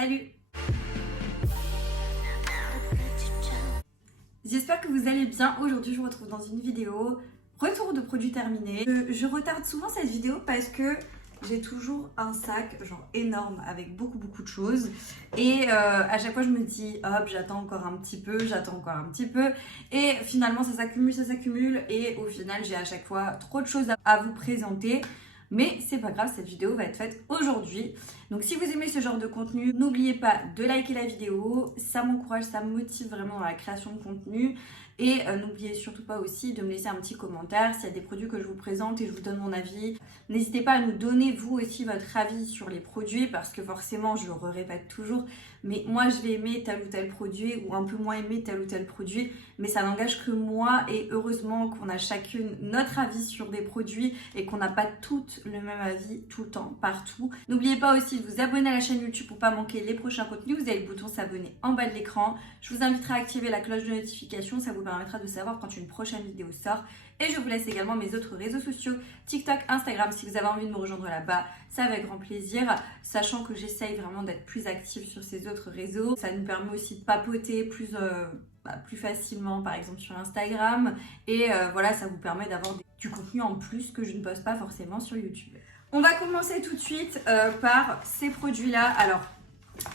Salut! J'espère que vous allez bien. Aujourd'hui, je vous retrouve dans une vidéo retour de produits terminés. Je retarde souvent cette vidéo parce que j'ai toujours un sac genre énorme avec beaucoup de choses et à chaque fois je me dis hop, j'attends encore un petit peu, et finalement ça s'accumule et au final j'ai à chaque fois trop de choses à vous présenter. Mais c'est pas grave, cette vidéo va être faite aujourd'hui. Donc si vous aimez ce genre de contenu, n'oubliez pas de liker la vidéo, ça m'encourage, ça me motive vraiment dans la création de contenu. Et n'oubliez surtout pas aussi de me laisser un petit commentaire s'il y a des produits que je vous présente et je vous donne mon avis. N'hésitez pas à nous donner vous aussi votre avis sur les produits parce que forcément, je le répète toujours, mais moi je vais aimer tel ou tel produit ou un peu moins aimer tel ou tel produit, mais ça n'engage que moi et heureusement qu'on a chacune notre avis sur des produits et qu'on n'a pas toutes le même avis tout le temps, partout. N'oubliez pas aussi de vous abonner à la chaîne YouTube pour pas manquer les prochains contenus. Vous avez le bouton s'abonner en bas de l'écran. Je vous inviterai à activer la cloche de notification, ça vous permettra de savoir quand une prochaine vidéo sort. Et je vous laisse également mes autres réseaux sociaux, TikTok, Instagram, si vous avez envie de me rejoindre là-bas, ça avec grand plaisir, sachant que j'essaye vraiment d'être plus active sur ces autres réseaux. Ça nous permet aussi de papoter plus facilement, par exemple sur Instagram, et voilà, ça vous permet d'avoir du contenu en plus que je ne poste pas forcément sur YouTube. On va commencer tout de suite par ces produits-là. Alors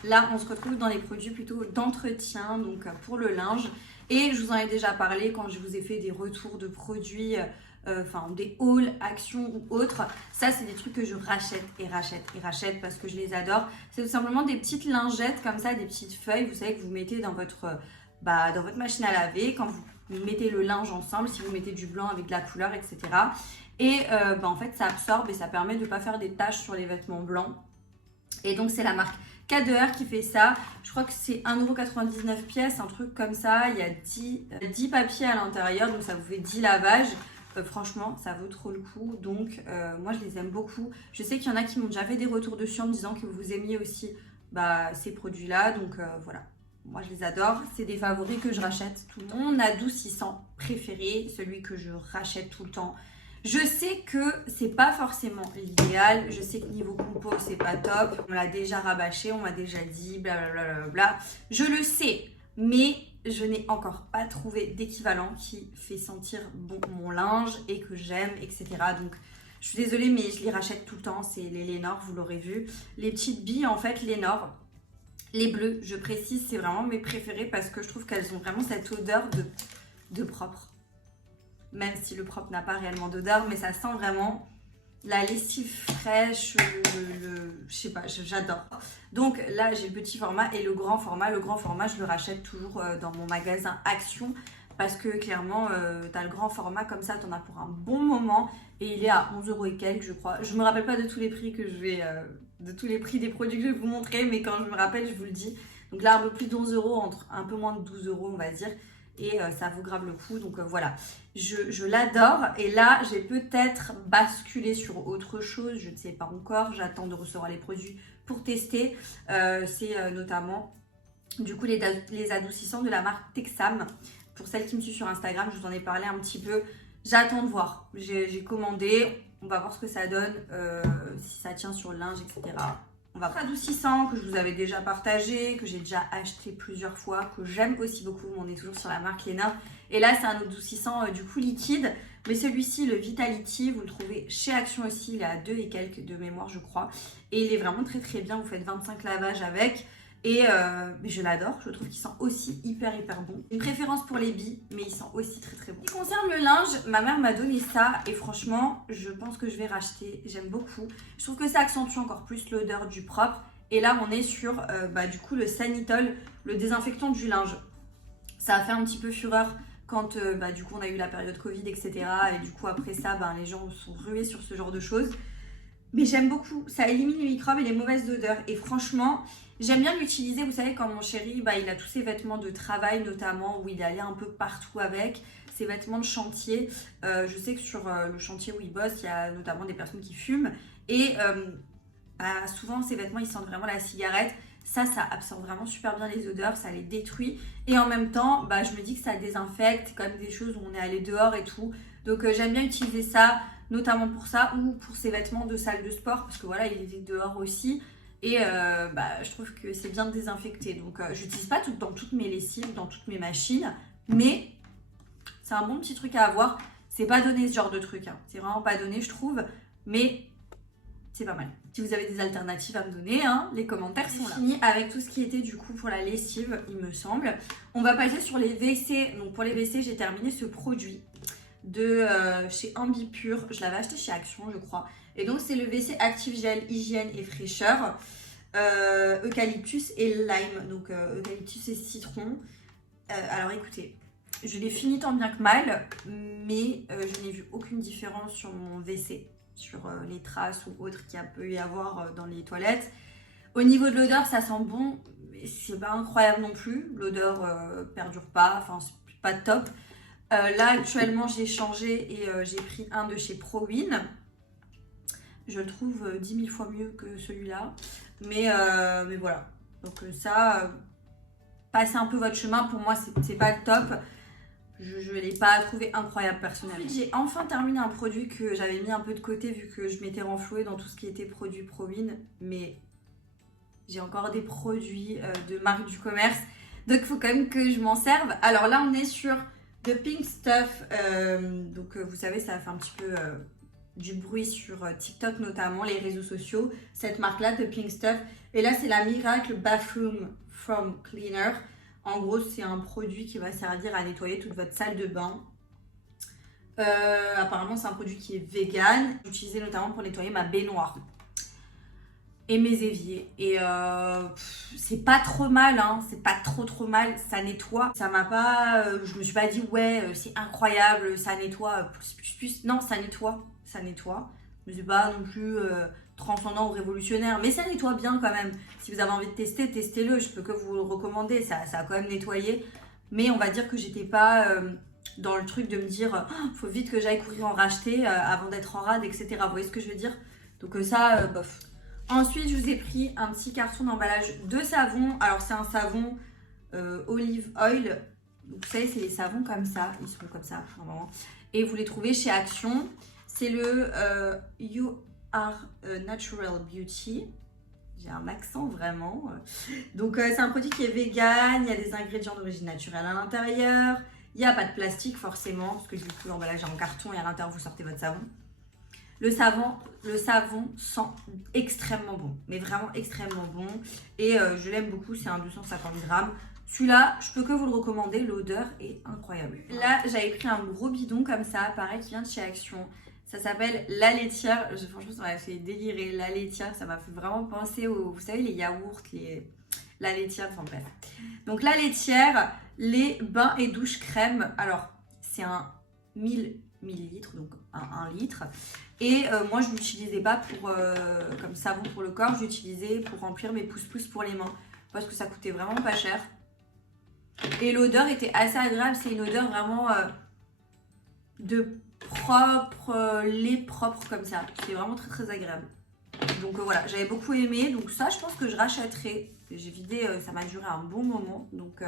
là, on se retrouve dans les produits plutôt d'entretien, donc pour le linge. Et je vous en ai déjà parlé quand je vous ai fait des retours de produits, des hauls, actions ou autres. Ça, c'est des trucs que je rachète parce que je les adore. C'est tout simplement des petites lingettes comme ça, des petites feuilles, vous savez, que vous mettez dans votre machine à laver quand vous mettez le linge ensemble, si vous mettez du blanc avec de la couleur, etc. Et en fait, ça absorbe et ça permet de ne pas faire des taches sur les vêtements blancs. Et donc, c'est la marque K2R qui fait ça. Je crois que c'est 1,99€ pièce, un truc comme ça. Il y a 10 papiers à l'intérieur, donc ça vous fait 10 lavages. Franchement, ça vaut trop le coup. Donc, moi, je les aime beaucoup. Je sais qu'il y en a qui m'ont déjà fait des retours dessus en me disant que vous aimiez aussi ces produits-là. Donc, voilà. Moi, je les adore. C'est des favoris que je rachète tout le temps. Mon adoucissant préféré, celui que je rachète tout le temps. Je sais que c'est pas forcément l'idéal, je sais que niveau compo c'est pas top, on l'a déjà rabâché, on m'a déjà dit blablabla, je le sais, mais je n'ai encore pas trouvé d'équivalent qui fait sentir bon mon linge et que j'aime, etc. Donc je suis désolée, mais je les rachète tout le temps, c'est les Lénore, vous l'aurez vu. Les petites billes en fait, Lénore, les bleus, je précise, c'est vraiment mes préférés parce que je trouve qu'elles ont vraiment cette odeur de propre. Même si le propre n'a pas réellement d'odeur, mais ça sent vraiment la lessive fraîche, je sais pas, j'adore. Donc là, j'ai le petit format et le grand format. Le grand format, je le rachète toujours dans mon magasin Action parce que clairement, tu as le grand format comme ça, tu en as pour un bon moment et il est à 11€ et quelques, je crois. Je me rappelle pas de tous les prix des produits que je vais vous montrer, mais quand je me rappelle, je vous le dis. Donc là, un peu plus d'11€, entre un peu moins de 12€, on va dire. Et ça vaut grave le coup, donc voilà, je l'adore. Et là, j'ai peut-être basculé sur autre chose, je ne sais pas encore, j'attends de recevoir les produits pour tester. C'est notamment du coup les adoucissants de la marque Texam. Pour celles qui me suivent sur Instagram, je vous en ai parlé un petit peu, j'attends de voir, j'ai commandé, on va voir ce que ça donne, si ça tient sur le linge, etc. On va prendre adoucissant que je vous avais déjà partagé, que j'ai déjà acheté plusieurs fois, que j'aime aussi beaucoup. On est toujours sur la marque Lénore. Et là, c'est un adoucissant du coup liquide. Mais celui-ci, le Vitality, vous le trouvez chez Action aussi. Il est à 2 et quelques de mémoire, je crois. Et il est vraiment très bien. Vous faites 25 lavages avec. Et je l'adore, je trouve qu'il sent aussi hyper bon. Une préférence pour les billes, mais il sent aussi très bon. En ce qui concerne le linge, ma mère m'a donné ça et franchement, je pense que je vais racheter. J'aime beaucoup. Je trouve que ça accentue encore plus l'odeur du propre. Et là, on est sur du coup le Sanitol, le désinfectant du linge. Ça a fait un petit peu fureur quand du coup on a eu la période Covid, etc. Et du coup après ça, les gens sont rués sur ce genre de choses. Mais j'aime beaucoup, ça élimine les microbes et les mauvaises odeurs. Et franchement, j'aime bien l'utiliser, vous savez, quand mon chéri, il a tous ses vêtements de travail notamment, où il est allé un peu partout avec, ses vêtements de chantier. Je sais que sur le chantier où il bosse, il y a notamment des personnes qui fument. Et souvent, ces vêtements, ils sentent vraiment la cigarette. Ça absorbe vraiment super bien les odeurs, ça les détruit. Et en même temps, je me dis que ça désinfecte, c'est quand même des choses où on est allé dehors et tout. Donc j'aime bien utiliser ça, notamment pour ça, ou pour ces vêtements de salle de sport, parce que voilà, il est dehors aussi. Et je trouve que c'est bien désinfecté. Donc j'utilise pas dans toutes mes lessives, dans toutes mes machines, mais c'est un bon petit truc à avoir. C'est pas donné ce genre de truc, hein. C'est vraiment pas donné je trouve, mais c'est pas mal. Si vous avez des alternatives à me donner, hein, les commentaires sont là. Fini avec tout ce qui était du coup pour la lessive, il me semble. On va passer sur les WC. Donc pour les WC, j'ai terminé ce produit de chez Ambipure. Je l'avais acheté chez Action, je crois. Et donc c'est le WC Active Gel Hygiène et Fraîcheur. Eucalyptus et lime. Donc eucalyptus et citron. Alors écoutez, je l'ai fini tant bien que mal, mais je n'ai vu aucune différence sur mon WC, sur les traces ou autres qu'il y a peut y avoir dans les toilettes. Au niveau de l'odeur, ça sent bon, mais c'est pas incroyable non plus. L'odeur perdure pas, enfin c'est pas top. Là actuellement j'ai changé et j'ai pris un de chez ProWin. Je le trouve 10 000 fois mieux que celui-là, mais voilà. Donc ça, passez un peu votre chemin. Pour moi c'est pas le top. Je ne l'ai pas trouvé incroyable personnellement. Ensuite, j'ai enfin terminé un produit que j'avais mis un peu de côté vu que je m'étais renflouée dans tout ce qui était produits ProWin. Mais j'ai encore des produits de marque du commerce. Donc il faut quand même que je m'en serve. Alors là, on est sur The Pink Stuff. Vous savez, ça fait un petit peu du bruit sur TikTok notamment, les réseaux sociaux. Cette marque-là, The Pink Stuff. Et là, c'est la Miracle Bathroom Foam Cleaner. En gros, c'est un produit qui va servir à nettoyer toute votre salle de bain. Apparemment, c'est un produit qui est vegan. J'utilisais notamment pour nettoyer ma baignoire et mes éviers. Et c'est pas trop mal, hein. C'est pas trop mal. Ça nettoie. Ça m'a pas... je me suis pas dit, ouais, c'est incroyable, ça nettoie plus. Non, ça nettoie. Ça nettoie. Mais c'est pas non plus... transcendant ou révolutionnaire, mais ça nettoie bien quand même. Si vous avez envie de tester, testez-le, je peux que vous le recommander, ça a quand même nettoyé, mais on va dire que j'étais pas dans le truc de me dire faut vite que j'aille courir en racheter avant d'être en rade, etc. Vous voyez ce que je veux dire? Donc ça, bof. Ensuite, je vous ai pris un petit carton d'emballage de savon. Alors c'est un savon olive oil, donc, vous savez c'est les savons comme ça, ils sont comme ça normalement, et vous les trouvez chez Action. C'est le You Natural Beauty. J'ai un accent vraiment. Donc c'est un produit qui est vegan, il y a des ingrédients d'origine naturelle à l'intérieur, il n'y a pas de plastique forcément, parce que du coup l'emballage est en carton et à l'intérieur vous sortez votre savon. Le savon sent extrêmement bon, mais vraiment extrêmement bon. Et je l'aime beaucoup, c'est un 250 grammes. Celui-là, je peux que vous le recommander, l'odeur est incroyable. Là, j'avais pris un gros bidon comme ça, pareil, qui vient de chez Action. Ça s'appelle La Laitière. Franchement, ça m'a fait délirer. La Laitière, ça m'a fait vraiment penser aux, vous savez, les yaourts, La Laitière, enfin bref. Donc La Laitière, les bains et douches crème. Alors, c'est un 1000 millilitres, donc un litre. Et moi, je ne l'utilisais pas pour, comme savon pour le corps. Je l'utilisais pour remplir mes pouces-pouces pour les mains. Parce que ça coûtait vraiment pas cher. Et l'odeur était assez agréable. C'est une odeur vraiment de propre, lait propre comme ça. C'est vraiment très agréable. Donc voilà, j'avais beaucoup aimé. Donc ça, je pense que je rachèterai. J'ai vidé, ça m'a duré un bon moment. Donc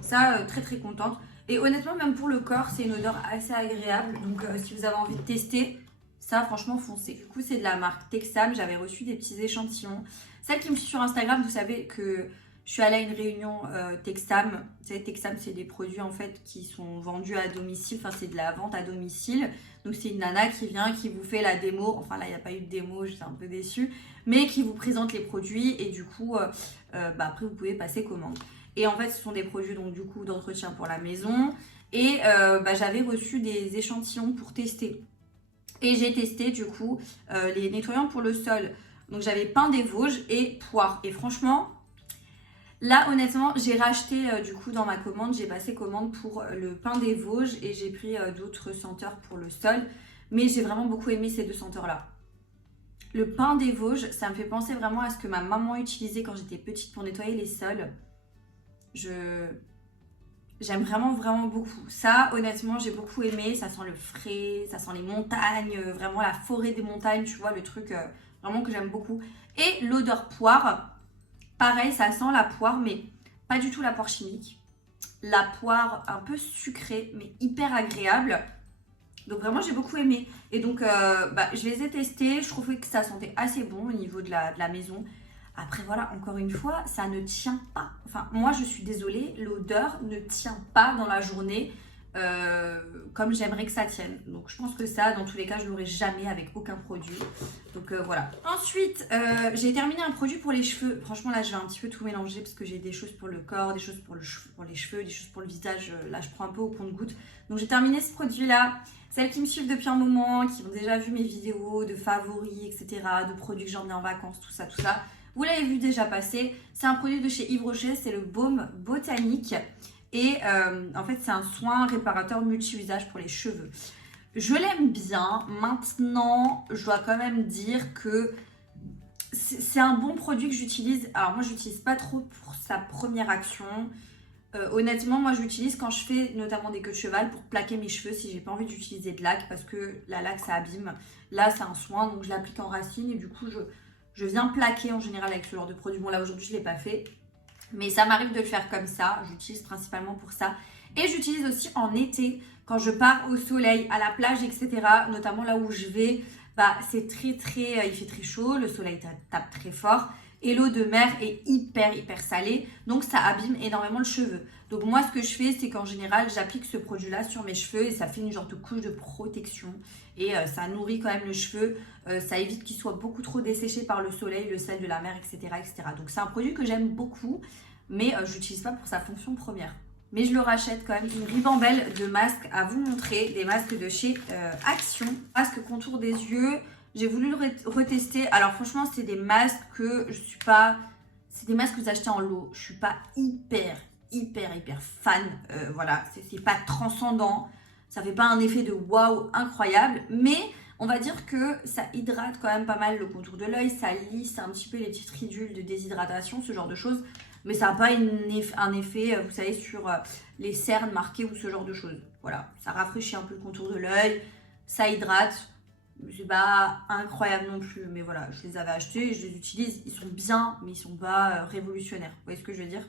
ça, très contente. Et honnêtement, même pour le corps, c'est une odeur assez agréable. Donc si vous avez envie de tester, ça franchement foncez. Du coup, c'est de la marque Texam. J'avais reçu des petits échantillons. Celle qui me suit sur Instagram, vous savez que je suis allée à une réunion Texam. Vous savez, Texam, c'est des produits en fait qui sont vendus à domicile. Enfin, c'est de la vente à domicile. Donc, c'est une nana qui vient, qui vous fait la démo. Enfin, là, il n'y a pas eu de démo, je suis un peu déçue. Mais qui vous présente les produits et du coup, après, vous pouvez passer commande. Et en fait, ce sont des produits donc du coup d'entretien pour la maison. Et j'avais reçu des échantillons pour tester. Et j'ai testé du coup les nettoyants pour le sol. Donc, j'avais pain des Vosges et poire. Et franchement... Là, honnêtement, j'ai racheté du coup dans ma commande, j'ai passé commande pour le pain des Vosges et j'ai pris d'autres senteurs pour le sol. Mais j'ai vraiment beaucoup aimé ces deux senteurs-là. Le pain des Vosges, ça me fait penser vraiment à ce que ma maman utilisait quand j'étais petite pour nettoyer les sols. J'aime vraiment beaucoup. Ça, honnêtement, j'ai beaucoup aimé. Ça sent le frais, ça sent les montagnes, vraiment la forêt des montagnes, tu vois, le truc vraiment que j'aime beaucoup. Et l'odeur poire. Pareil, ça sent la poire, mais pas du tout la poire chimique. La poire un peu sucrée, mais hyper agréable. Donc vraiment, j'ai beaucoup aimé. Et donc, je les ai testés. Je trouvais que ça sentait assez bon au niveau de la maison. Après voilà, encore une fois, ça ne tient pas. Enfin, moi je suis désolée, l'odeur ne tient pas dans la journée comme j'aimerais que ça tienne. Donc je pense que ça, dans tous les cas, je l'aurai jamais avec aucun produit. Donc voilà. Ensuite, j'ai terminé un produit pour les cheveux. Franchement là, je vais un petit peu tout mélanger parce que j'ai des choses pour le corps, des choses pour les cheveux, des choses pour le visage. Là, je prends un peu au compte-gouttes. Donc j'ai terminé ce produit-là. Celles qui me suivent depuis un moment, qui ont déjà vu mes vidéos de favoris, etc., de produits que j'emmène en vacances, tout ça, vous l'avez vu déjà passer. C'est un produit de chez Yves Rocher, c'est le baume botanique. Et en fait, c'est un soin réparateur multi-usage pour les cheveux. Je l'aime bien. Maintenant, je dois quand même dire que c'est un bon produit que j'utilise. Alors moi, je l'utilise pas trop pour sa première action. Honnêtement, moi, je l'utilise quand je fais notamment des queues de cheval pour plaquer mes cheveux si j'ai pas envie d'utiliser de laque parce que la laque, ça abîme. Là, c'est un soin, donc je l'applique en racine et du coup, je viens plaquer en général avec ce genre de produit. Bon, là, aujourd'hui, je l'ai pas fait. Mais ça m'arrive de le faire comme ça, j'utilise principalement pour ça. Et j'utilise aussi en été, quand je pars au soleil, à la plage, etc. Notamment là où je vais, bah, c'est il fait très chaud, le soleil tape très fort. Et l'eau de mer est hyper salée, donc ça abîme énormément le cheveu. Donc moi ce que je fais, c'est qu'en général, j'applique ce produit-là sur mes cheveux et ça fait une genre de couche de protection. Et ça nourrit quand même le cheveu, ça évite qu'il soit beaucoup trop desséché par le soleil, le sel de la mer, etc. Donc c'est un produit que j'aime beaucoup, mais je l'utilise pas pour sa fonction première. Mais je le rachète quand même. Une ribambelle de masques à vous montrer, des masques de chez Action. Masque contour des yeux. J'ai voulu le retester. Alors franchement, c'est des masques que je suis pas... C'est des masques que vous achetez en lot. Je suis pas hyper fan. Voilà, c'est pas transcendant. Ça fait pas un effet de waouh incroyable. Mais on va dire que ça hydrate quand même pas mal le contour de l'œil. Ça lisse un petit peu les petites ridules de déshydratation, ce genre de choses. Mais ça n'a pas un effet, vous savez, sur les cernes marquées ou ce genre de choses. Voilà, ça rafraîchit un peu le contour de l'œil. Ça hydrate. C'est pas incroyable non plus, mais voilà, je les avais achetés, je les utilise, ils sont bien, mais ils sont pas révolutionnaires. Vous voyez ce que je veux dire?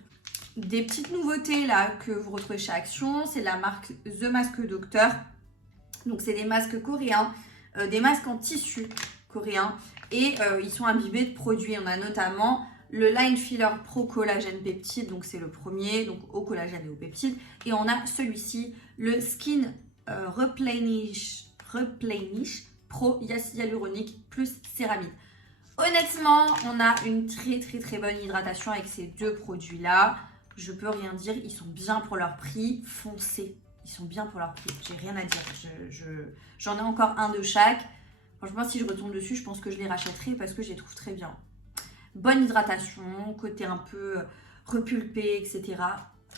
Des petites nouveautés là que vous retrouvez chez Action, c'est la marque The Mask Doctor. Donc c'est des masques coréens, des masques en tissu coréen, et ils sont imbibés de produits. On a notamment le Line Filler Pro Collagène Peptide, donc c'est le premier, donc au collagène et au peptide. Et on a celui-ci, le Skin Replenish Pro Hyaluronique plus céramide. Honnêtement, on a une très bonne hydratation avec ces deux produits-là. Je peux rien dire, ils sont bien pour leur prix. Foncez, ils sont bien pour leur prix. J'ai rien à dire. J'en ai encore un de chaque. Franchement, si je retombe dessus, je pense que je les rachèterai parce que je les trouve très bien. Bonne hydratation, côté un peu repulpé, etc.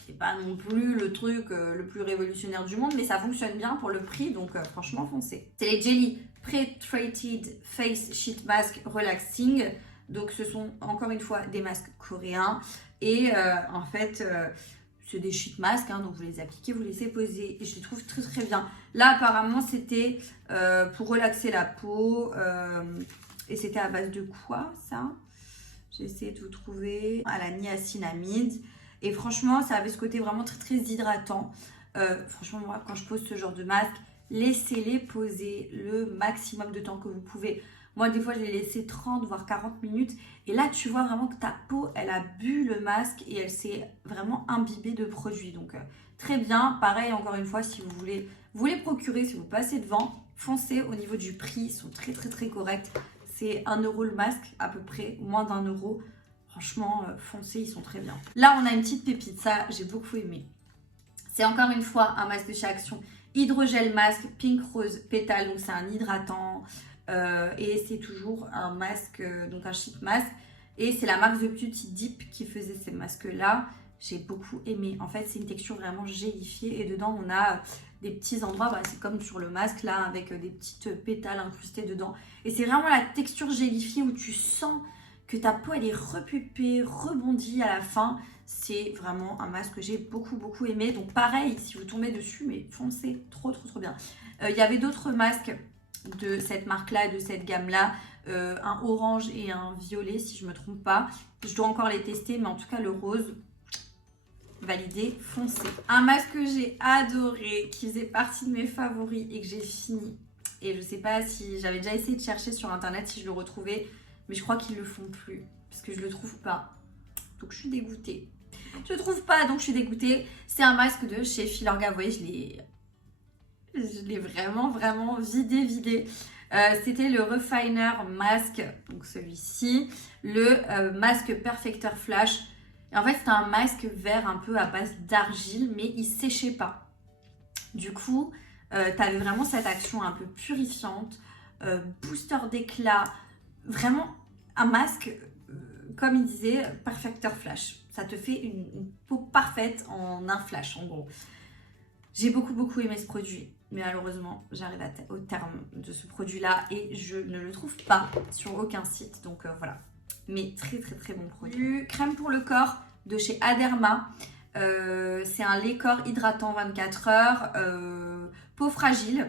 C'est pas non plus le truc le plus révolutionnaire du monde, mais ça fonctionne bien pour le prix, donc franchement foncez. C'est les Jelly Pre-Treated Face Sheet Mask Relaxing. Donc ce sont encore une fois des masques coréens. Et en fait, c'est des sheet masks, hein, donc vous les appliquez, vous les laissez poser. Et je les trouve très bien. Là apparemment c'était pour relaxer la peau. Et c'était à base de quoi ça? J'ai essayé de vous trouver. À la niacinamide. Et franchement, ça avait ce côté vraiment très hydratant. Franchement, moi, quand je pose ce genre de masque, laissez-les poser le maximum de temps que vous pouvez. Moi, des fois, je les laissais 30 voire 40 minutes. Et là, tu vois vraiment que ta peau, elle a bu le masque et elle s'est vraiment imbibée de produits. Donc, très bien. Pareil, encore une fois, si vous voulez procurer, si vous passez devant, foncez. Au niveau du prix, ils sont très corrects. C'est 1 € le masque, à peu près, moins d'1 €. Franchement, foncez, ils sont très bien. Là, on a une petite pépite, ça, j'ai beaucoup aimé. C'est encore une fois un masque de chez Action. Hydrogel masque Pink Rose Pétale, donc c'est un hydratant. Et c'est toujours un masque, donc un sheet mask. Et c'est la marque The Beauty Deep qui faisait ces masques-là. J'ai beaucoup aimé. En fait, c'est une texture vraiment gélifiée. Et dedans, on a des petits endroits, bah, c'est comme sur le masque là, avec des petites pétales incrustées dedans. Et c'est vraiment la texture gélifiée où tu sens que ta peau elle est repupée, rebondie à la fin. C'est vraiment un masque que j'ai beaucoup aimé. Donc pareil, si vous tombez dessus, mais foncez, trop bien. Il y avait d'autres masques de cette marque-là, de cette gamme-là. Un orange et un violet, si je ne me trompe pas. Je dois encore les tester, mais en tout cas le rose, validé, foncé. Un masque que j'ai adoré, qui faisait partie de mes favoris et que j'ai fini. Et je sais pas si j'avais déjà essayé de chercher sur internet si je le retrouvais, mais je crois qu'ils le font plus. parce que je le trouve pas. Donc je suis dégoûtée. Je le trouve pas, donc je suis dégoûtée. C'est un masque de chez Filorga. Vous voyez, je l'ai vraiment vidé. C'était le Refiner Mask, donc celui-ci, le masque Perfector Flash. Et en fait, c'était un masque vert un peu à base d'argile, mais il séchait pas. Du coup, tu avais vraiment cette action un peu purifiante, booster d'éclat, vraiment un masque, comme il disait, Perfector Flash. Ça te fait une peau parfaite en un flash, en gros. J'ai beaucoup aimé ce produit, mais malheureusement, j'arrive au terme de ce produit-là et je ne le trouve pas sur aucun site, donc voilà. Mais très bon produit. Crème pour le corps de chez Aderma. C'est un lait corps hydratant 24 heures, peau fragile,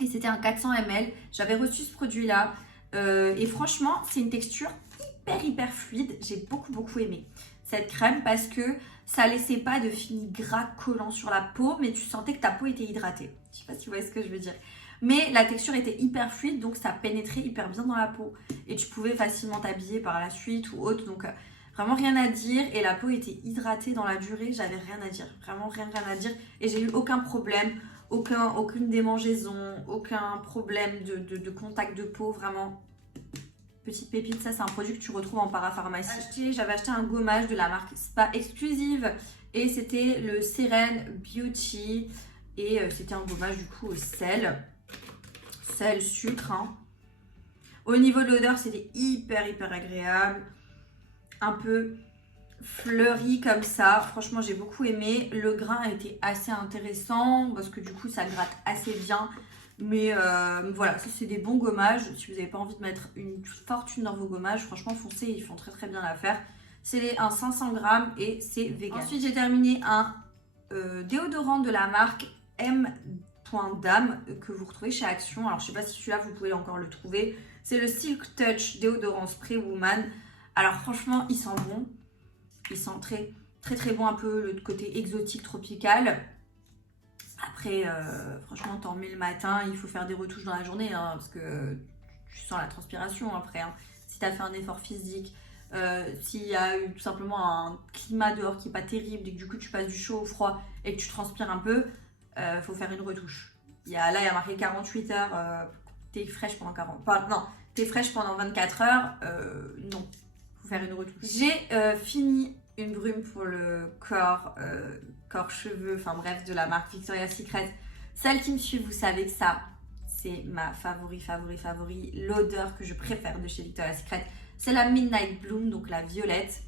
et c'était un 400 ml. J'avais reçu ce produit-là et franchement, c'est une texture hyper fluide. J'ai beaucoup aimé cette crème parce que ça laissait pas de fini gras collant sur la peau, mais tu sentais que ta peau était hydratée. Je sais pas si vous voyez ce que je veux dire. Mais la texture était hyper fluide, donc ça pénétrait hyper bien dans la peau. Et tu pouvais facilement t'habiller par la suite ou autre. Donc vraiment rien à dire. Et la peau était hydratée dans la durée. J'avais rien à dire. Vraiment rien à dire. Et j'ai eu aucun problème. Aucune démangeaison. Aucun problème de contact de peau. Vraiment. Petite pépite, ça c'est un produit que tu retrouves en parapharmacie. J'avais acheté un gommage de la marque Spa Exclusive et c'était le Seren Beauty et c'était un gommage du coup au sel, sucre. Hein. Au niveau de l'odeur, c'était hyper agréable, un peu fleuri comme ça. Franchement, j'ai beaucoup aimé. Le grain a été assez intéressant parce que du coup, ça gratte assez bien. Mais voilà, ça c'est des bons gommages. Si vous n'avez pas envie de mettre une fortune dans vos gommages, franchement foncez, ils font très bien l'affaire. C'est un 500 grammes et c'est vegan. Ensuite j'ai terminé un déodorant de la marque M.Dame que vous retrouvez chez Action. Alors je sais pas si celui-là vous pouvez encore le trouver. C'est le Silk Touch déodorant spray woman. Alors franchement il sent bon. Il sent très bon, un peu le côté exotique tropical. Après, franchement, t'en mets le matin, il faut faire des retouches dans la journée, hein, parce que tu sens la transpiration après. Hein. Si t'as fait un effort physique, s'il y a eu tout simplement un climat dehors qui n'est pas terrible, et que du coup tu passes du chaud au froid et que tu transpires un peu, faut faire une retouche. Là, il y a marqué 48 heures, t'es fraîche pendant 40... non, t'es fraîche pendant 24 heures, non, faut faire une retouche. J'ai fini une brume pour le corps cheveux, enfin bref, de la marque Victoria's Secret. Celle qui me suit, vous savez que ça, c'est ma favori. L'odeur que je préfère de chez Victoria's Secret, c'est la Midnight Bloom, donc la violette.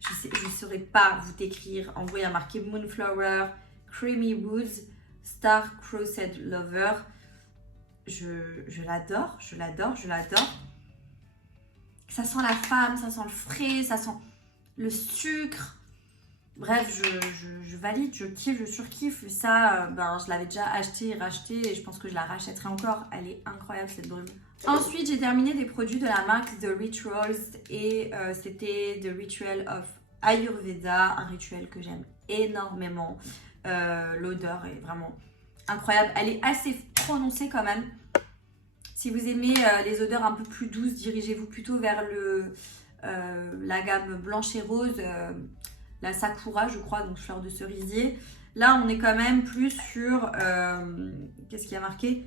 Je ne saurais pas vous décrire. En gros, il y a marqué Moonflower, Creamy Woods, Star Crossed Lover. Je l'adore. Ça sent la femme, ça sent le frais, ça sent le sucre. Bref, je valide, je kiffe, je surkiffe. Ça, je l'avais déjà acheté et racheté et je pense que je la rachèterai encore. Elle est incroyable cette brume. Ensuite, j'ai terminé des produits de la marque The Rituals et c'était The Ritual of Ayurveda, un rituel que j'aime énormément. L'odeur est vraiment incroyable. Elle est assez prononcée quand même. Si vous aimez les odeurs un peu plus douces, dirigez-vous plutôt vers la gamme blanche et rose, la Sakura je crois, donc fleur de cerisier. Là on est quand même plus sur, qu'est-ce qu'il y a marqué,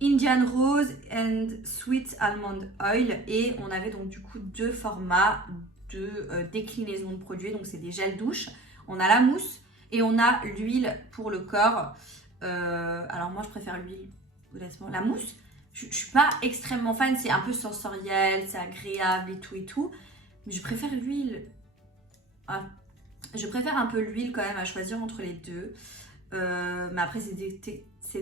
Indian Rose and Sweet Almond Oil, et on avait donc du coup deux formats de déclinaison de produits, donc c'est des gels douche, on a la mousse et on a l'huile pour le corps. Alors moi je préfère l'huile, honnêtement. La mousse, je suis pas extrêmement fan, c'est un peu sensoriel, c'est agréable et tout, mais je préfère l'huile. Je préfère un peu l'huile quand même à choisir entre les deux. Mais après c'est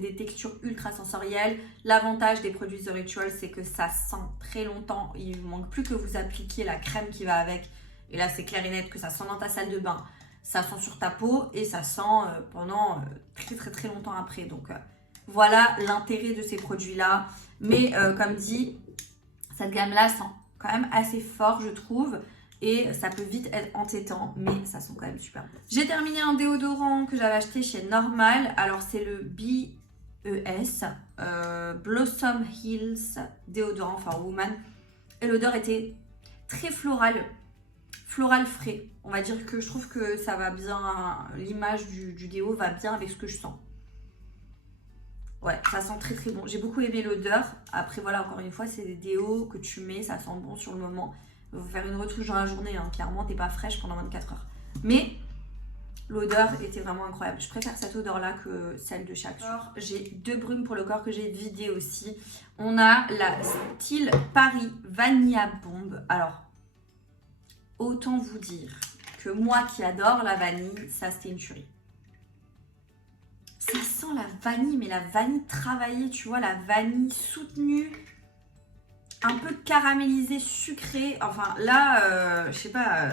des textures ultra sensorielles. L'avantage des produits The Ritual, c'est que ça sent très longtemps. Il ne manque plus que vous appliquiez la crème qui va avec. Et là c'est clair et net que ça sent dans ta salle de bain, ça sent sur ta peau et ça sent pendant très longtemps après. Donc voilà l'intérêt de ces produits là. Mais comme dit, cette gamme là sent quand même assez fort je trouve. Et ça peut vite être entêtant, mais ça sent quand même super bon. J'ai terminé un déodorant que j'avais acheté chez Normal. Alors c'est le BES, Blossom Hills déodorant for woman. Et l'odeur était très floral. Floral frais. On va dire que je trouve que ça va bien, l'image du déo va bien avec ce que je sens. Ouais, ça sent très très bon. J'ai beaucoup aimé l'odeur. Après voilà, encore une fois, c'est des déos que tu mets, ça sent bon sur le moment. Il faut faire une retouche dans la journée, hein. Clairement, t'es pas fraîche pendant 24 heures. Mais l'odeur était vraiment incroyable. Je préfère cette odeur-là que celle de chaque corps. J'ai 2 brumes pour le corps que j'ai vidé aussi. On a la Style Paris Vanilla Bombe. Alors, autant vous dire que moi qui adore la vanille, ça c'était une tuerie. Ça sent la vanille, mais la vanille travaillée, tu vois, la vanille soutenue, un peu caramélisée, sucrée. Enfin là, je sais pas,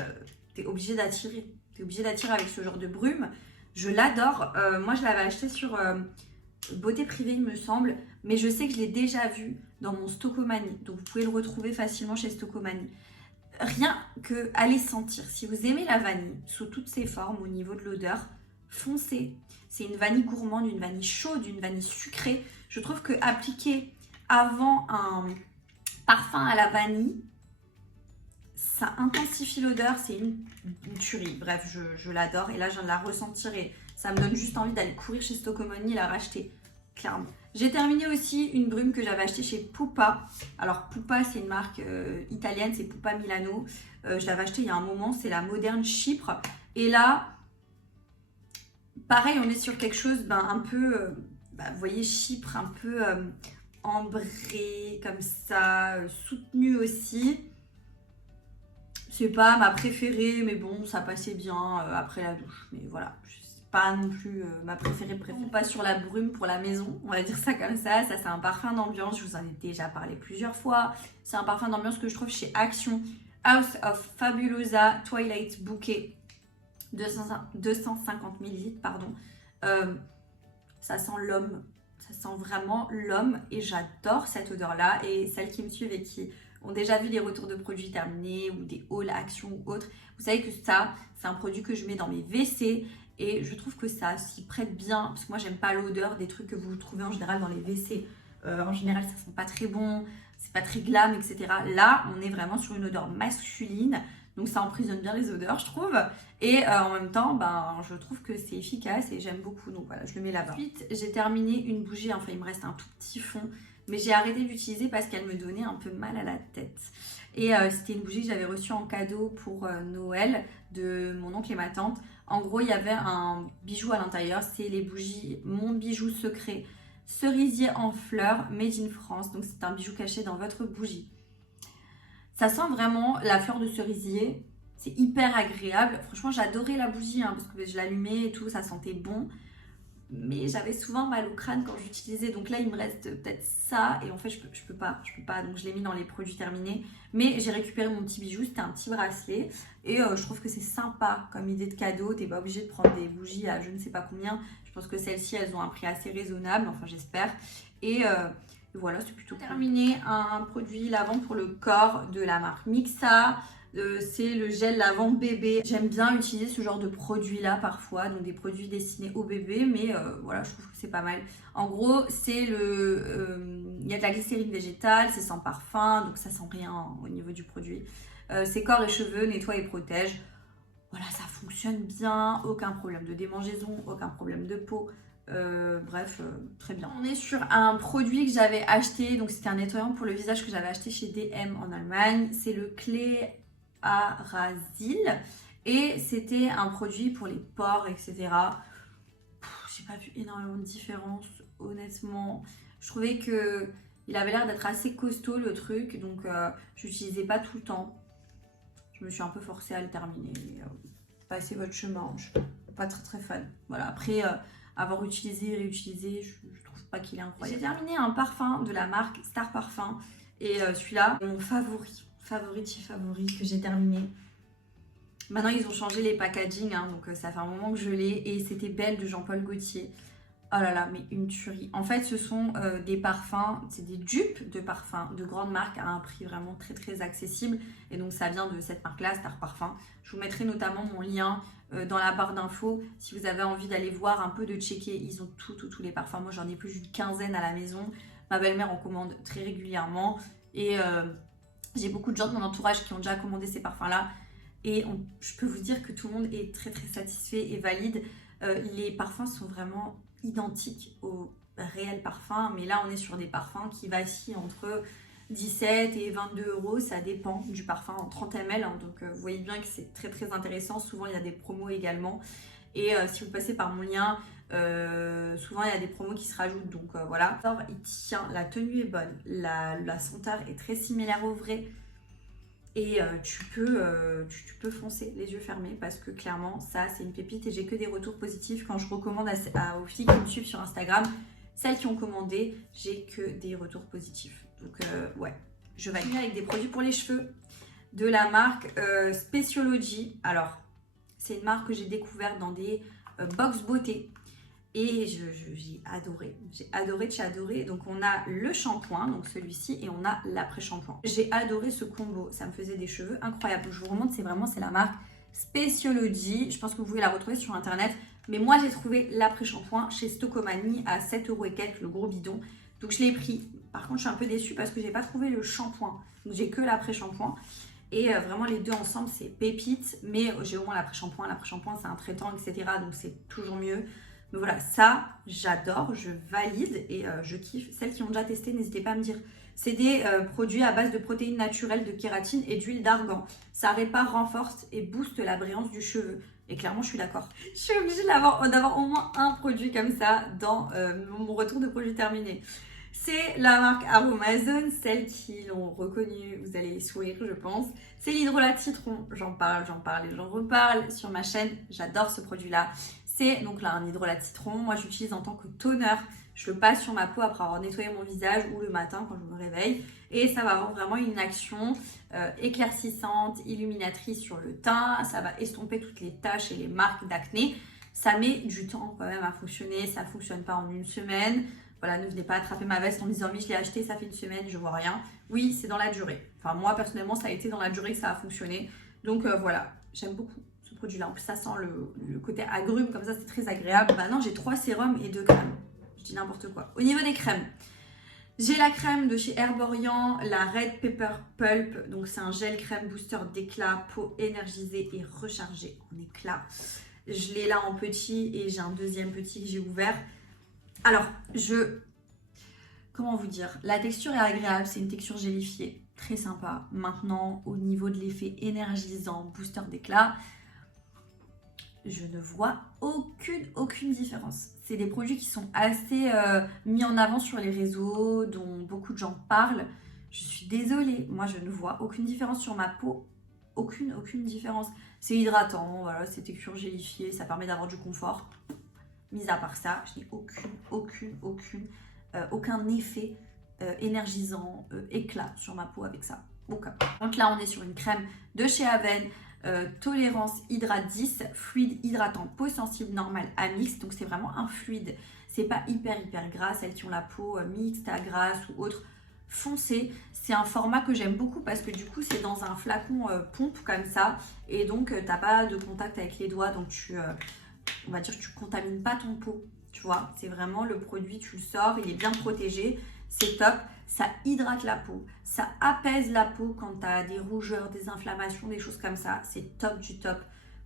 t'es obligé d'attirer. T'es obligé d'attirer avec ce genre de brume. Je l'adore. Moi, je l'avais acheté sur Beauté Privée, il me semble. Mais je sais que je l'ai déjà vu dans mon Stockomanie. Donc, vous pouvez le retrouver facilement chez Stockomanie. Rien que aller sentir. Si vous aimez la vanille, sous toutes ses formes, au niveau de l'odeur, foncez. C'est une vanille gourmande, une vanille chaude, une vanille sucrée. Je trouve que appliquer avant un parfum à la vanille, ça intensifie l'odeur, c'est une tuerie. Bref, je l'adore. Et là, je viens de la ressentir et ça me donne juste envie d'aller courir chez Stockomanie et la racheter, clairement. J'ai terminé aussi une brume que j'avais achetée chez Pupa. Alors, Pupa, c'est une marque italienne, c'est Pupa Milano. Je l'avais achetée il y a un moment, c'est la Moderne Chypre. Et là, pareil, on est sur quelque chose un peu, vous voyez, Chypre, un peu ambré, comme ça, soutenu aussi. C'est pas ma préférée, mais bon, ça passait bien après la douche. Mais voilà, c'est pas non plus ma préférée. On passe sur la brume pour la maison, on va dire ça comme ça. Ça, c'est un parfum d'ambiance, je vous en ai déjà parlé plusieurs fois. C'est un parfum d'ambiance que je trouve chez Action. House of Fabulosa Twilight Bouquet, 250 ml, pardon. Ça sent l'homme, ça sent vraiment l'homme et j'adore cette odeur-là. Et celles qui me suivent et qui ont déjà vu les retours de produits terminés ou des hauls Action ou autres, vous savez que ça, c'est un produit que je mets dans mes WC et je trouve que ça s'y prête bien parce que moi, j'aime pas l'odeur des trucs que vous trouvez en général dans les WC. En général, ça sent pas très bon, c'est pas très glam, etc. Là, on est vraiment sur une odeur masculine. Donc ça emprisonne bien les odeurs, je trouve. Et en même temps, je trouve que c'est efficace et j'aime beaucoup. Donc voilà, je le mets là-bas. Ensuite, j'ai terminé une bougie. Enfin, il me reste un tout petit fond. Mais j'ai arrêté d'utiliser parce qu'elle me donnait un peu mal à la tête. Et c'était une bougie que j'avais reçue en cadeau pour Noël de mon oncle et ma tante. En gros, il y avait un bijou à l'intérieur. C'est les bougies Mon Bijou Secret cerisier en fleurs made in France. Donc c'est un bijou caché dans votre bougie. Ça sent vraiment la fleur de cerisier, c'est hyper agréable. Franchement, j'adorais la bougie parce que je l'allumais et tout, ça sentait bon. Mais j'avais souvent mal au crâne quand j'utilisais. Donc là, il me reste peut-être ça. Et en fait, je peux pas. Donc je l'ai mis dans les produits terminés. Mais j'ai récupéré mon petit bijou, c'était un petit bracelet. Et je trouve que c'est sympa comme idée de cadeau. T'es pas obligé de prendre des bougies à je ne sais pas combien. Je pense que celles-ci, elles ont un prix assez raisonnable. Enfin, j'espère. Et voilà, c'est plutôt terminé. Un produit lavant pour le corps de la marque Mixa. C'est le gel lavant bébé. J'aime bien utiliser ce genre de produit là parfois, donc des produits destinés au bébé, mais voilà, je trouve que c'est pas mal. En gros, c'est il y a de la glycérine végétale, c'est sans parfum, donc ça sent rien au niveau du produit. C'est corps et cheveux, nettoie et protège. Voilà, ça fonctionne bien, aucun problème de démangeaison, aucun problème de peau. Bref, très bien. On est sur un produit que j'avais acheté, donc c'était un nettoyant pour le visage que j'avais acheté chez DM en Allemagne. C'est le Clé Arasil et c'était un produit pour les pores, etc. J'ai pas vu énormément de différence, honnêtement. Je trouvais que il avait l'air d'être assez costaud le truc, donc je l'utilisais pas tout le temps. Je me suis un peu forcée à le terminer. Passez votre chemin, je suis pas très fan. Voilà, après avoir utilisé et réutilisé, je trouve pas qu'il est incroyable. J'ai terminé un parfum de la marque Star Parfum et celui-là, mon favori que j'ai terminé. Maintenant, ils ont changé les packaging, donc ça fait un moment que je l'ai et c'était Belle de Jean-Paul Gaultier. Oh là là, mais une tuerie. En fait, ce sont des parfums, c'est des dupes de parfums de grandes marques à un prix vraiment très accessible. Et donc, ça vient de cette marque-là, Star Parfum. Je vous mettrai notamment mon lien dans la barre d'infos si vous avez envie d'aller voir un peu, de checker. Ils ont tous les parfums. Moi, j'en ai plus d'une quinzaine à la maison. Ma belle-mère en commande très régulièrement. Et J'ai beaucoup de gens de mon entourage qui ont déjà commandé ces parfums-là et je peux vous dire que tout le monde est très très satisfait et valide. Les parfums sont vraiment identiques aux réels parfums, mais là on est sur des parfums qui vacillent entre 17 et 22 euros, ça dépend du parfum en 30 ml, hein, donc vous voyez bien que c'est très très intéressant. Souvent il y a des promos également, et si vous passez par mon lien, souvent il y a des promos qui se rajoutent, donc voilà. Alors, il tient, la tenue est bonne, la senteur est très similaire au vrai, et tu peux foncer les yeux fermés parce que clairement ça c'est une pépite et j'ai que des retours positifs quand je recommande aux filles qui me suivent sur Instagram. Celles qui ont commandé, j'ai que des retours positifs. Donc ouais, je vais finir avec des produits pour les cheveux de la marque Speciology. Alors, c'est une marque que j'ai découverte dans des box beauté et j'ai adoré. J'ai adoré de chez adoré. Donc on a le shampoing, donc celui-ci, et on a l'après-shampoing. J'ai adoré ce combo, ça me faisait des cheveux incroyables. Je vous remonte, c'est la marque Speciology. Je pense que vous pouvez la retrouver sur internet. Mais moi, j'ai trouvé l'après-shampoing chez Stocomanie à 7 € et quelques, le gros bidon. Donc, je l'ai pris. Par contre, je suis un peu déçue parce que je n'ai pas trouvé le shampoing. Donc, j'ai que l'après-shampoing. Et vraiment, les deux ensemble, c'est pépite. Mais j'ai au moins l'après-shampoing. L'après-shampoing, c'est un traitant, etc. Donc, c'est toujours mieux. Mais voilà, ça, j'adore. Je valide et je kiffe. Celles qui ont déjà testé, n'hésitez pas à me dire. C'est des produits à base de protéines naturelles, de kératine et d'huile d'argan. Ça répare, renforce et booste la brillance du cheveu. Et clairement, je suis d'accord. Je suis obligée d'avoir au moins un produit comme ça dans mon retour de produit terminé. C'est la marque Aromazone, celles qui l'ont reconnu, vous allez sourire, je pense. C'est l'hydrolat citron. J'en parle et j'en reparle sur ma chaîne. J'adore ce produit-là. C'est donc là un hydrolat citron. Moi, j'utilise en tant que toner. Je le passe sur ma peau après avoir nettoyé mon visage ou le matin quand je me réveille. Et ça va avoir vraiment une action éclaircissante, illuminatrice sur le teint. Ça va estomper toutes les taches et les marques d'acné. Ça met du temps quand même à fonctionner. Ça ne fonctionne pas en une semaine. Voilà, ne venez pas attraper ma veste en me disant « oui, je l'ai acheté, ça fait une semaine, je vois rien ». Oui, c'est dans la durée. Enfin, moi, personnellement, ça a été dans la durée que ça a fonctionné. Donc voilà, j'aime beaucoup ce produit-là. En plus, ça sent le côté agrume, comme ça, c'est très agréable. Maintenant, j'ai 3 sérums et 2 crèmes. Je dis n'importe quoi. Au niveau des crèmes, j'ai la crème de chez Herborian, la Red Pepper Pulp. Donc, c'est un gel crème booster d'éclat, peau énergisée et rechargée en éclat. Je l'ai là en petit et j'ai un deuxième petit que j'ai ouvert. Alors, comment vous dire? La texture est agréable, c'est une texture gélifiée, très sympa. Maintenant, au niveau de l'effet énergisant, booster d'éclat, je ne vois aucune différence. C'est des produits qui sont assez mis en avant sur les réseaux, dont beaucoup de gens parlent. Je suis désolée, moi je ne vois aucune différence sur ma peau. Aucune différence. C'est hydratant, voilà, c'est texture gélifiée, ça permet d'avoir du confort. Mis à part ça, je n'ai aucun effet énergisant, éclat sur ma peau avec ça. Aucun. Donc là, on est sur une crème de chez Aven, Tolérance Hydrate 10, fluide hydratant, peau sensible normale à mixte. Donc c'est vraiment un fluide. C'est pas hyper gras. Celles qui ont la peau mixte à grasse ou autre, foncé. C'est un format que j'aime beaucoup parce que du coup, c'est dans un flacon pompe comme ça. Et donc, t'as pas de contact avec les doigts. Donc on va dire que tu contamines pas ton pot, tu vois. C'est vraiment le produit, tu le sors, il est bien protégé, c'est top. Ça hydrate la peau, ça apaise la peau quand tu as des rougeurs, des inflammations, des choses comme ça. C'est top du top.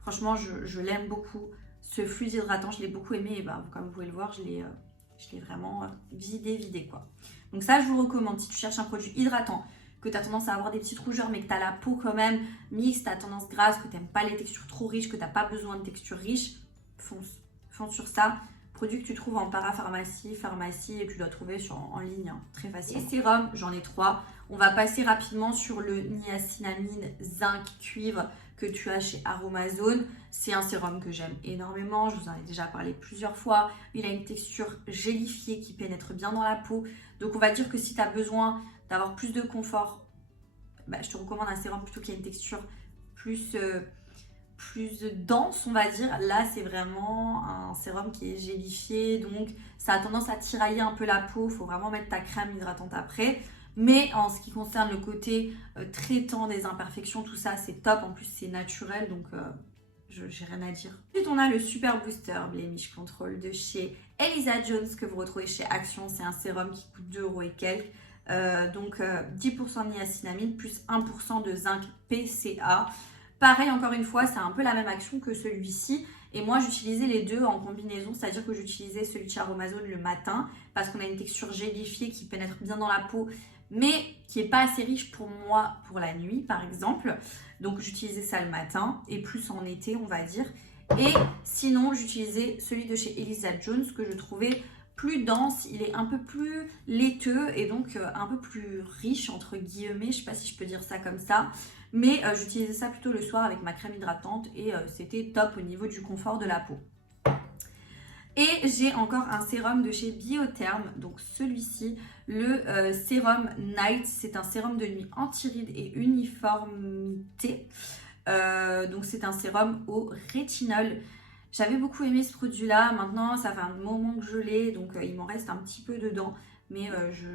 Franchement, je l'aime beaucoup. Ce fluide hydratant, je l'ai beaucoup aimé. Et ben, comme vous pouvez le voir, je l'ai vraiment vidé quoi. Donc ça, je vous recommande. Si tu cherches un produit hydratant, que tu as tendance à avoir des petites rougeurs, mais que tu as la peau quand même mixte, tu as tendance grasse, que tu n'aimes pas les textures trop riches, que tu n'as pas besoin de textures riches, fonce sur ça. Produit que tu trouves en parapharmacie, pharmacie et que tu dois trouver en ligne, hein, très facile. Et sérum, j'en ai 3. On va passer rapidement sur le niacinamide, zinc, cuivre que tu as chez Aromazone. C'est un sérum que j'aime énormément, je vous en ai déjà parlé plusieurs fois. Il a une texture gélifiée qui pénètre bien dans la peau. Donc on va dire que si tu as besoin d'avoir plus de confort, je te recommande un sérum plutôt qui a une texture plus dense, on va dire. Là, c'est vraiment un sérum qui est gélifié, donc ça a tendance à tirailler un peu la peau. Il faut vraiment mettre ta crème hydratante après. Mais en ce qui concerne le côté traitant des imperfections, tout ça, c'est top. En plus, c'est naturel, donc j'ai rien à dire. Ensuite, on a le Super Booster Blemish Control de chez Elisa Jones que vous retrouvez chez Action. C'est un sérum qui coûte 2 € et quelques. Donc 10% de niacinamide plus 1% de zinc PCA. Pareil, encore une fois, c'est un peu la même action que celui-ci. Et moi, j'utilisais les deux en combinaison, c'est-à-dire que j'utilisais celui de chez Aromazone le matin parce qu'on a une texture gélifiée qui pénètre bien dans la peau, mais qui n'est pas assez riche pour moi pour la nuit, par exemple. Donc, j'utilisais ça le matin et plus en été, on va dire. Et sinon, j'utilisais celui de chez Elisa Jones que je trouvais plus dense, il est un peu plus laiteux et donc un peu plus riche entre guillemets, je sais pas si je peux dire ça comme ça, mais j'utilisais ça plutôt le soir avec ma crème hydratante et c'était top au niveau du confort de la peau. Et j'ai encore un sérum de chez Biotherm, donc celui-ci, le sérum Night, c'est un sérum de nuit anti-rides et uniformité. Donc c'est un sérum au rétinol. J'avais beaucoup aimé ce produit-là, maintenant ça fait un moment que je l'ai, donc il m'en reste un petit peu dedans, mais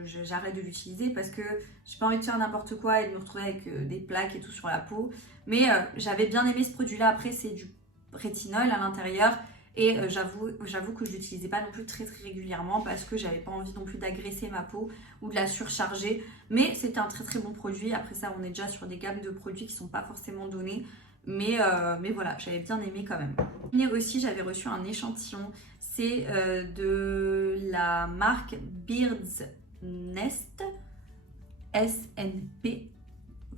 j'arrête de l'utiliser parce que j'ai pas envie de faire n'importe quoi et de me retrouver avec des plaques et tout sur la peau. Mais j'avais bien aimé ce produit-là, après c'est du rétinol à l'intérieur et j'avoue que je l'utilisais pas non plus très régulièrement parce que j'avais pas envie non plus d'agresser ma peau ou de la surcharger, mais c'était un très bon produit. Après ça on est déjà sur des gammes de produits qui sont pas forcément donnés. Mais voilà, j'avais bien aimé quand même. Et aussi, j'avais reçu un échantillon. C'est de la marque Beard's Nest SNP.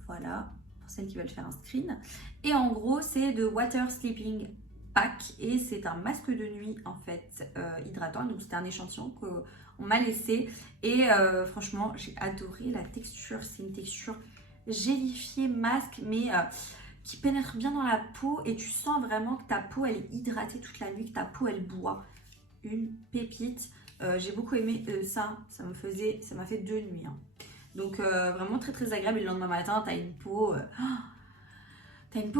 Voilà, pour celles qui veulent faire un screen. Et en gros, c'est de Water Sleeping Pack. Et c'est un masque de nuit, en fait, hydratant. Donc, c'était un échantillon qu'on m'a laissé. Et franchement, j'ai adoré la texture. C'est une texture gélifiée masque, mais qui pénètre bien dans la peau et tu sens vraiment que ta peau elle est hydratée toute la nuit, que ta peau elle boit. Une pépite. J'ai beaucoup aimé ça m'a fait 2 nuits. Hein. Donc vraiment très agréable. Et le lendemain matin, t'as une peau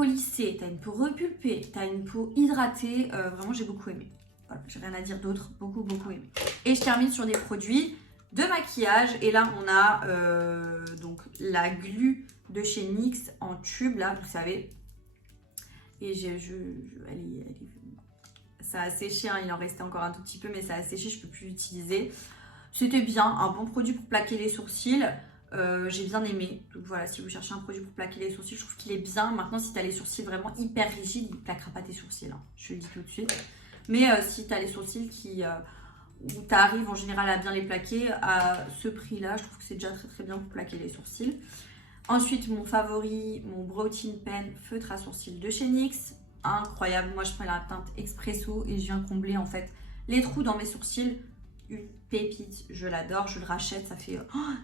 lissée, t'as une peau repulpée, t'as une peau hydratée. Vraiment j'ai beaucoup aimé. Voilà, j'ai rien à dire d'autre, beaucoup aimé. Et je termine sur des produits de maquillage. Et là on a donc la glu de chez NYX en tube, là, vous savez. Et ça a séché, hein, il en restait encore un tout petit peu, mais ça a séché, je peux plus l'utiliser. C'était bien, un bon produit pour plaquer les sourcils. J'ai bien aimé. Donc voilà, si vous cherchez un produit pour plaquer les sourcils, je trouve qu'il est bien. Maintenant, si tu as les sourcils vraiment hyper rigides, il ne plaquera pas tes sourcils, hein, je le dis tout de suite. Mais si tu as les sourcils où tu arrives en général à bien les plaquer, à ce prix-là, je trouve que c'est déjà très bien pour plaquer les sourcils. Ensuite, mon favori, mon Brow Tint Pen feutre à sourcils de chez NYX. Incroyable, moi je prends la teinte Expresso et je viens combler en fait les trous dans mes sourcils. Une pépite, je l'adore, je le rachète, ça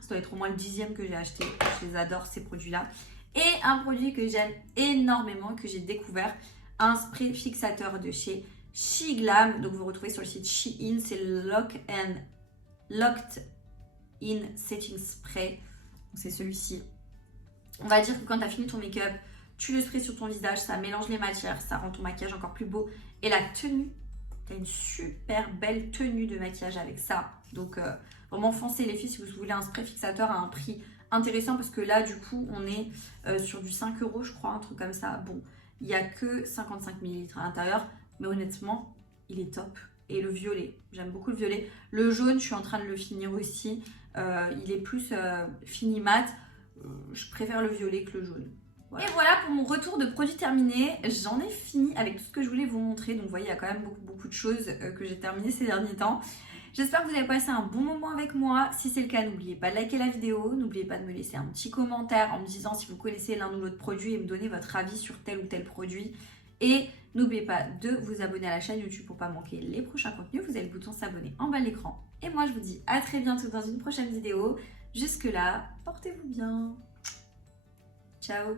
doit être au moins le 10e que j'ai acheté. Je les adore ces produits-là. Et un produit que j'aime énormément, que j'ai découvert, un spray fixateur de chez SheGlam. Donc vous retrouvez sur le site Shein, c'est Locked In Setting Spray. C'est celui-ci. On va dire que quand tu as fini ton make-up, tu le sprays sur ton visage, ça mélange les matières, ça rend ton maquillage encore plus beau. Et la tenue, tu as une super belle tenue de maquillage avec ça. Donc vraiment foncez les filles si vous voulez un spray fixateur à un prix intéressant parce que là du coup on est sur du 5 € je crois, un truc comme ça. Bon, il n'y a que 55 ml à l'intérieur, mais honnêtement, il est top. Et le violet, j'aime beaucoup le violet. Le jaune, je suis en train de le finir aussi. Il est plus fini mat. Je préfère le violet que le jaune. Voilà. Et voilà pour mon retour de produit terminé. J'en ai fini avec tout ce que je voulais vous montrer. Donc vous voyez, il y a quand même beaucoup de choses que j'ai terminées ces derniers temps. J'espère que vous avez passé un bon moment avec moi. Si c'est le cas, n'oubliez pas de liker la vidéo. N'oubliez pas de me laisser un petit commentaire en me disant si vous connaissez l'un ou l'autre produit et me donner votre avis sur tel ou tel produit. Et n'oubliez pas de vous abonner à la chaîne YouTube pour ne pas manquer les prochains contenus. Vous avez le bouton s'abonner en bas de l'écran. Et moi, je vous dis à très bientôt dans une prochaine vidéo. Jusque là, portez-vous bien. Ciao.